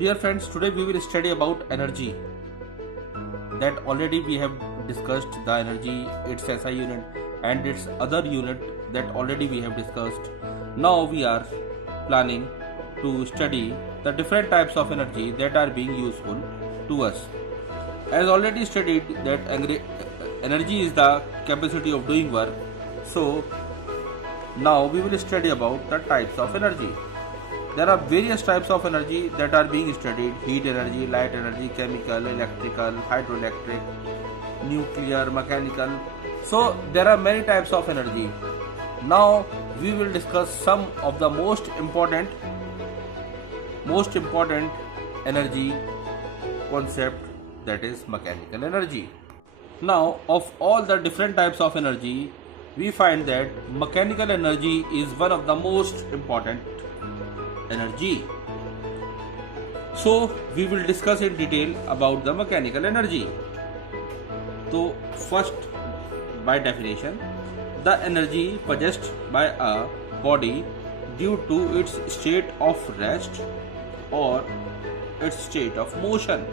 Dear friends, today we will study about energy. That already we have discussed the energy, its SI unit and its other unit that already we have discussed. Now we are planning to study the different types of energy that are being useful to us. As already studied that energy is the capacity of doing work. So now we will study about the types of energy. There are various types of energy that are being studied: heat energy, light energy, chemical, electrical, hydroelectric, nuclear, mechanical. So there are many types of energy. Now we will discuss some of the most important energy concept, that is mechanical energy. Now, of all the different types of energy, we find that mechanical energy is one of the most important energy. So we will discuss in detail about the mechanical energy. So first, by definition, the energy possessed by a body due to its state of rest or its state of motion.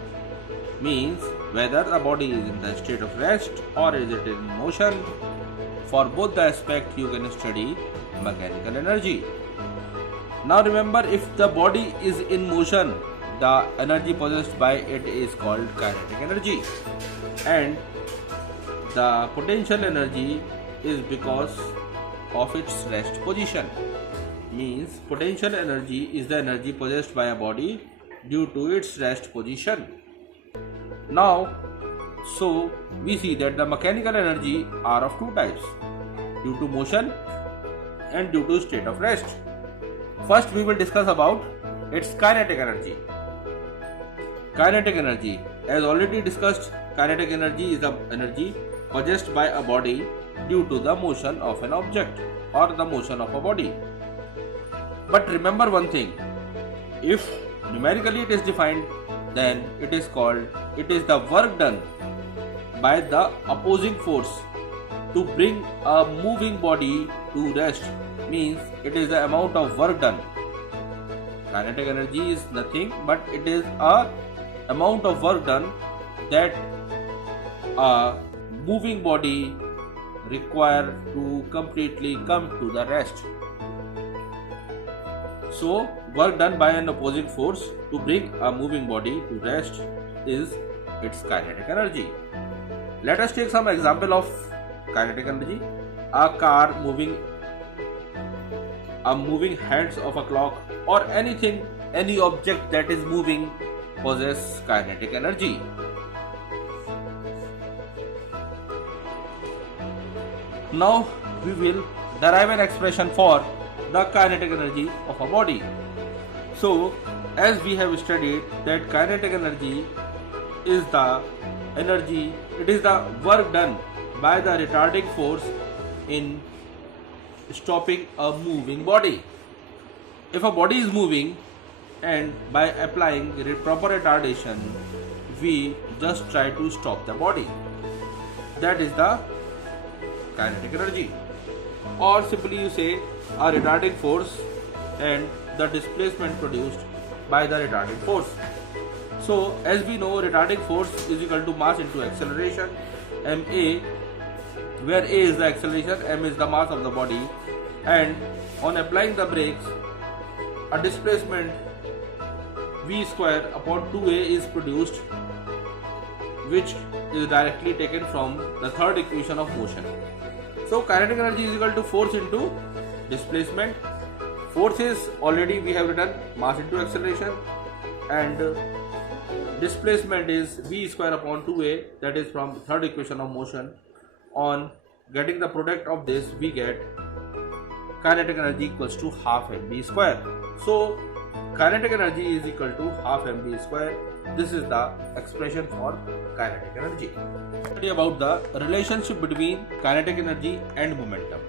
Means whether the body is in the state of rest or is it in motion. For both the aspect you can study mechanical energy. Now remember, if the body is in motion, the energy possessed by it is called kinetic energy, and the potential energy is because of its rest position. Means potential energy is the energy possessed by a body due to its rest position. Now, so we see that the mechanical energy are of two types: due to motion and due to state of rest. First, we will discuss about its kinetic energy. Kinetic energy, as already discussed, kinetic energy is the energy possessed by a body due to the motion of an object or the motion of a body. But remember one thing: if numerically it is defined, then it is the work done by the opposing force to bring a moving body to rest. Means it is the amount of work done. Kinetic energy is nothing but it is a amount of work done that a moving body require to completely come to the rest. So work done by an opposing force to bring a moving body to rest is its kinetic energy. Let us take some example of kinetic energy. A car moving hands of a clock, or anything, any object that is moving possess kinetic energy. Now we will derive an expression for the kinetic energy of a body. So as we have studied that kinetic energy is the energy, it is the work done by the retarding force in stopping a moving body. If a body is moving and by applying proper retardation we just try to stop the body, that is the kinetic energy. Or simply you say a retarding force and the displacement produced by the retarding force. So as we know, retarding force is equal to mass into acceleration, ma, where a is the acceleration, m is the mass of the body, and on applying the brakes a displacement v square upon 2a is produced, which is directly taken from the third equation of motion. So kinetic energy is equal to force into displacement. Force is already we have written mass into acceleration, and displacement is v square upon 2a, that is from third equation of motion. On getting the product of this, we get kinetic energy equals to half mv square. So kinetic energy is equal to half mv square. This is the expression for kinetic energy. Study about the relationship between kinetic energy and momentum.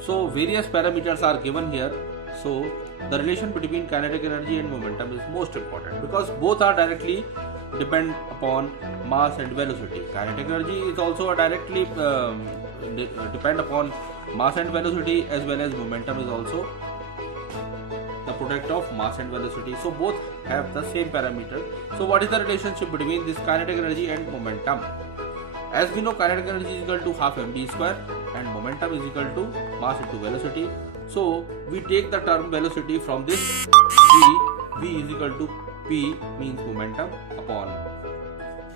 So various parameters are given here. So the relation between kinetic energy and momentum is most important because both are directly depend upon mass and velocity. Kinetic energy is also directly depend upon mass and velocity, as well as momentum is also. The product of mass and velocity. So both have the same parameter. So what is the relationship between this kinetic energy and momentum? As we know, kinetic energy is equal to half mv square and momentum is equal to mass into velocity. So we take the term velocity from this v is equal to p, means momentum, upon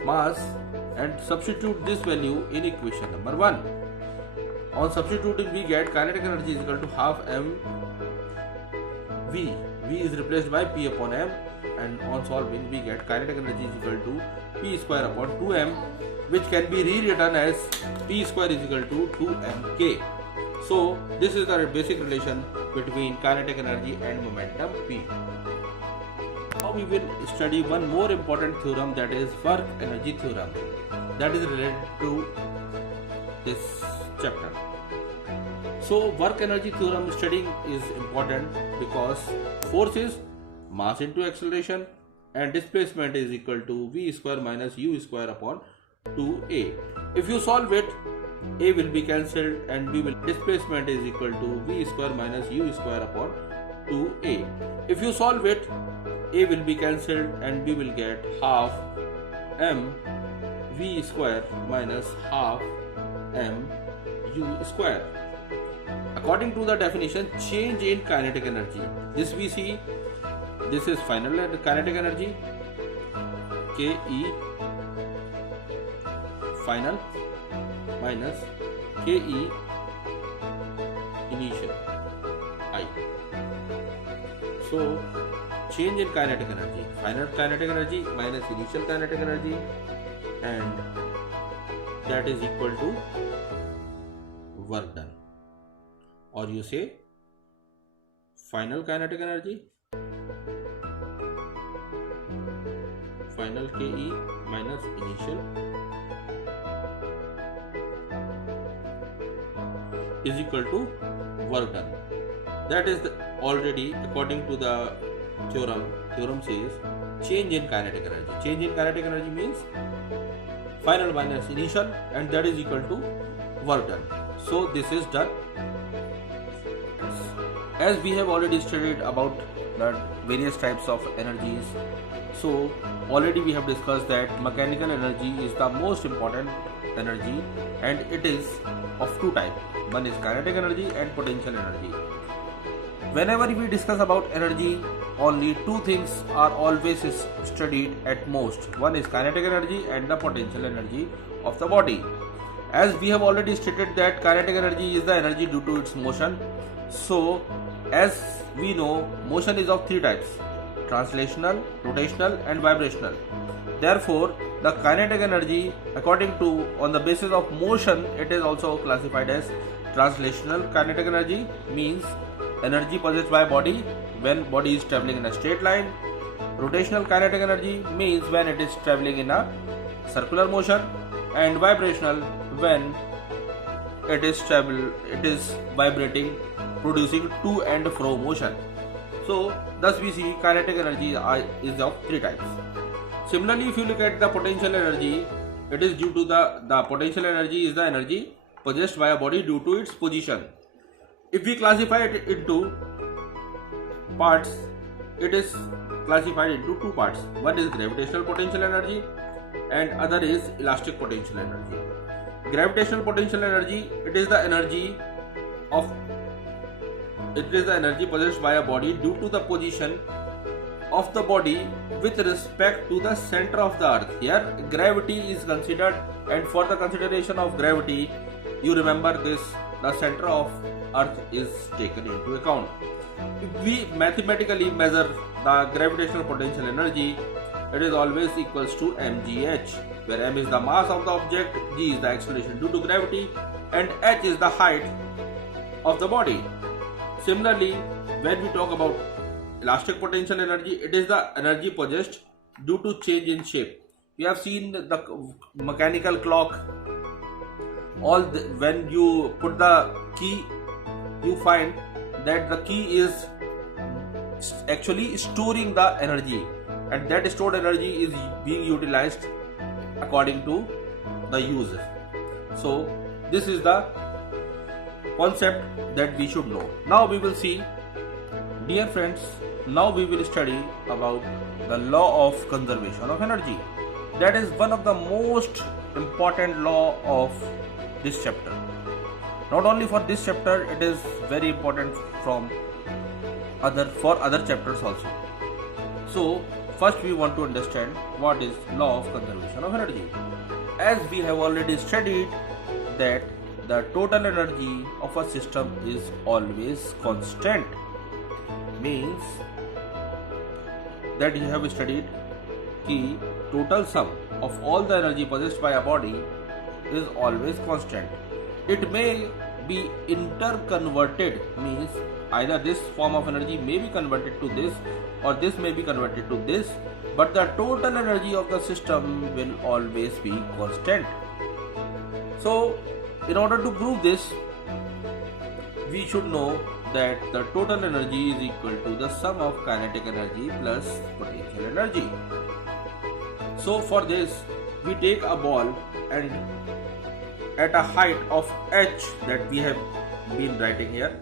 mass, and substitute this value in equation number 1. On substituting, we get kinetic energy is equal to half m v. V is replaced by p upon m, and on solving we get kinetic energy is equal to p square upon 2m, which can be rewritten as p square is equal to 2mk. So this is the basic relation between kinetic energy and momentum p. Now we will study one more important theorem, that is work energy theorem, that is related to this chapter. So work energy theorem studying is important because force is mass into acceleration and displacement is equal to v square minus u square upon 2a. If you solve it, a will be cancelled and displacement is equal to v square minus u square upon 2a. If you solve it, a will be cancelled and we will get half m v square minus half m u square. According to the definition, change in kinetic energy. This we see, this is final kinetic energy, Ke final minus Ke initial, I. So change in kinetic energy, final kinetic energy minus initial kinetic energy, and that is equal to work done, or you say final kinetic energy, final Ke minus initial is equal to work done. That is already according to the theorem says change in kinetic energy. Change in kinetic energy means final minus initial, and that is equal to work done. So this is done. As we have already studied about the various types of energies, so already we have discussed that mechanical energy is the most important energy, and it is of two types. One is kinetic energy and potential energy. Whenever we discuss about energy, only two things are always studied at most. One is kinetic energy and the potential energy of the body. As we have already stated that kinetic energy is the energy due to its motion. So as we know, motion is of three types: translational, rotational and vibrational. Therefore, the kinetic energy, according to on the basis of motion, it is also classified as translational kinetic energy, means energy possessed by body when body is traveling in a straight line. Rotational kinetic energy means when it is traveling in a circular motion, and vibrational when it is vibrating, producing to and fro motion. So thus we see kinetic energy is of three types. Similarly, if you look at the potential energy, it is due to the potential energy is the energy possessed by a body due to its position. If we classify it into parts, it is classified into two parts. One is gravitational potential energy and other is elastic potential energy. Gravitational potential energy, it is the energy possessed by a body due to the position of the body with respect to the center of the earth. Here gravity is considered, and for the consideration of gravity, you remember this, the center of earth is taken into account. If we mathematically measure the gravitational potential energy, it is always equals to mgh, where m is the mass of the object, g is the acceleration due to gravity, and h is the height of the body. Similarly, when we talk about elastic potential energy, it is the energy possessed due to change in shape. We have seen the mechanical clock. When you put the key, you find that the key is actually storing the energy, and that stored energy is being utilized according to the use. So this is the concept that we should know. Now we will see, dear friends, now we will study about the law of conservation of energy. That is one of the most important law of this chapter. Not only for this chapter, it is very important for other chapters also. So first we want to understand what is law of conservation of energy. As we have already studied that the total energy of a system is always constant, means that you have studied कि total sum of all the energy possessed by a body is always constant. It may be interconverted, means either this form of energy may be converted to this or this may be converted to this, but the total energy of the system will always be constant. So in order to prove this, we should know that the total energy is equal to the sum of kinetic energy plus potential energy. So for this, we take a ball and at a height of h that we have been writing here,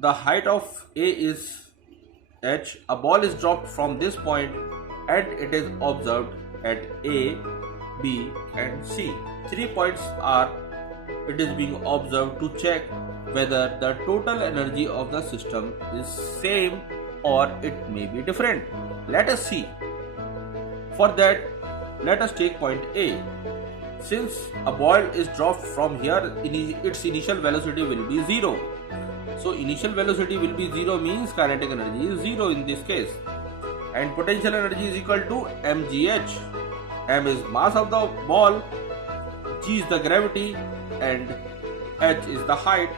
the height of A is h, a ball is dropped from this point and it is observed at A, B and C. 3 points are it is being observed to check whether the total energy of the system is same or it may be different. Let us see. For that, let us take point A. Since a ball is dropped from here, its initial velocity will be 0. So initial velocity will be 0 means kinetic energy is 0 in this case. And potential energy is equal to mgh. M is mass of the ball, g is the gravity and h is the height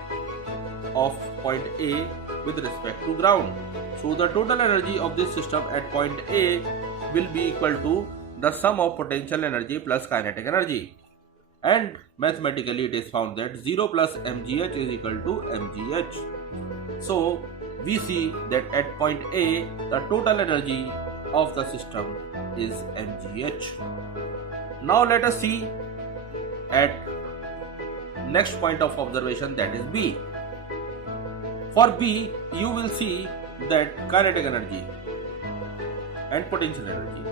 of point A with respect to ground. So the total energy of this system at point A will be equal to the sum of potential energy plus kinetic energy. And mathematically it is found that 0 plus mgh is equal to mgh. So we see that at point A the total energy of the system is mgh. Now let us see at next point of observation, that is B. For B, you will see that kinetic energy and potential energy.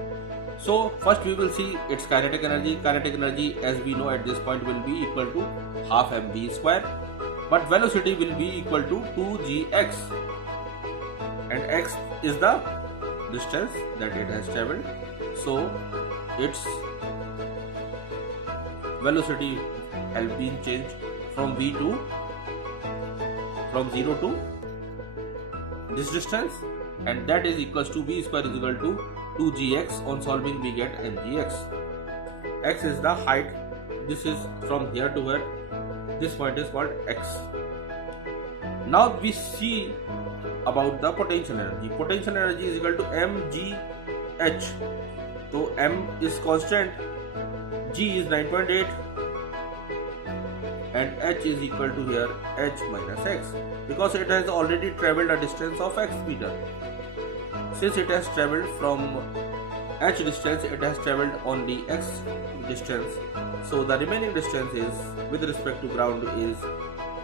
So first we will see its kinetic energy. Kinetic energy, as we know at this point, will be equal to half mv square, but velocity will be equal to 2gx, and x is the distance that it has traveled. So its velocity has been changed from 0 to this distance, and that is equals to v square is equal to 2gx. On solving we get mgx. X is the height. This is from here to where. This point is called x. Now we see about the potential energy. Potential energy is equal to mgh. So m is constant, g is 9.8 and h is equal to here h minus x, because it has already travelled a distance of x meter. Since it has travelled from h distance, it has travelled only x distance. So the remaining distance is with respect to ground is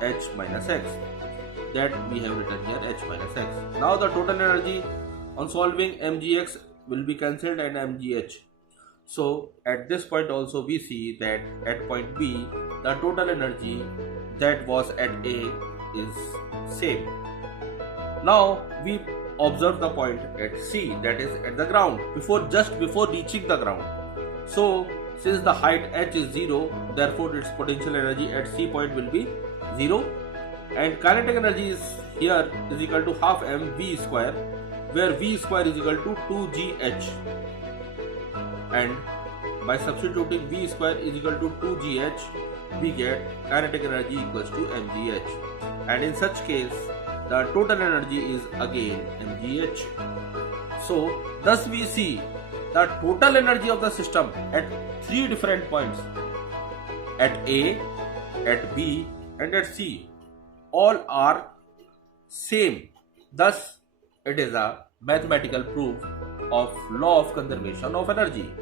h minus x. That we have written here h minus x. Now the total energy on solving mgx will be cancelled and mgh. So at this point also we see that at point B the total energy that was at A is same. Now we observe the point at C, that is at the ground, just before reaching the ground. So since the height h is 0, therefore its potential energy at C point will be 0, and kinetic energy is here is equal to half mv square, where v square is equal to 2gh, and by substituting v square is equal to 2gh, we get kinetic energy equals to mgh, and in such case the total energy is again mgh. So thus we see the total energy of the system at 3 different points, at A, at B and at C, all are same. Thus it is a mathematical proof of law of conservation of energy.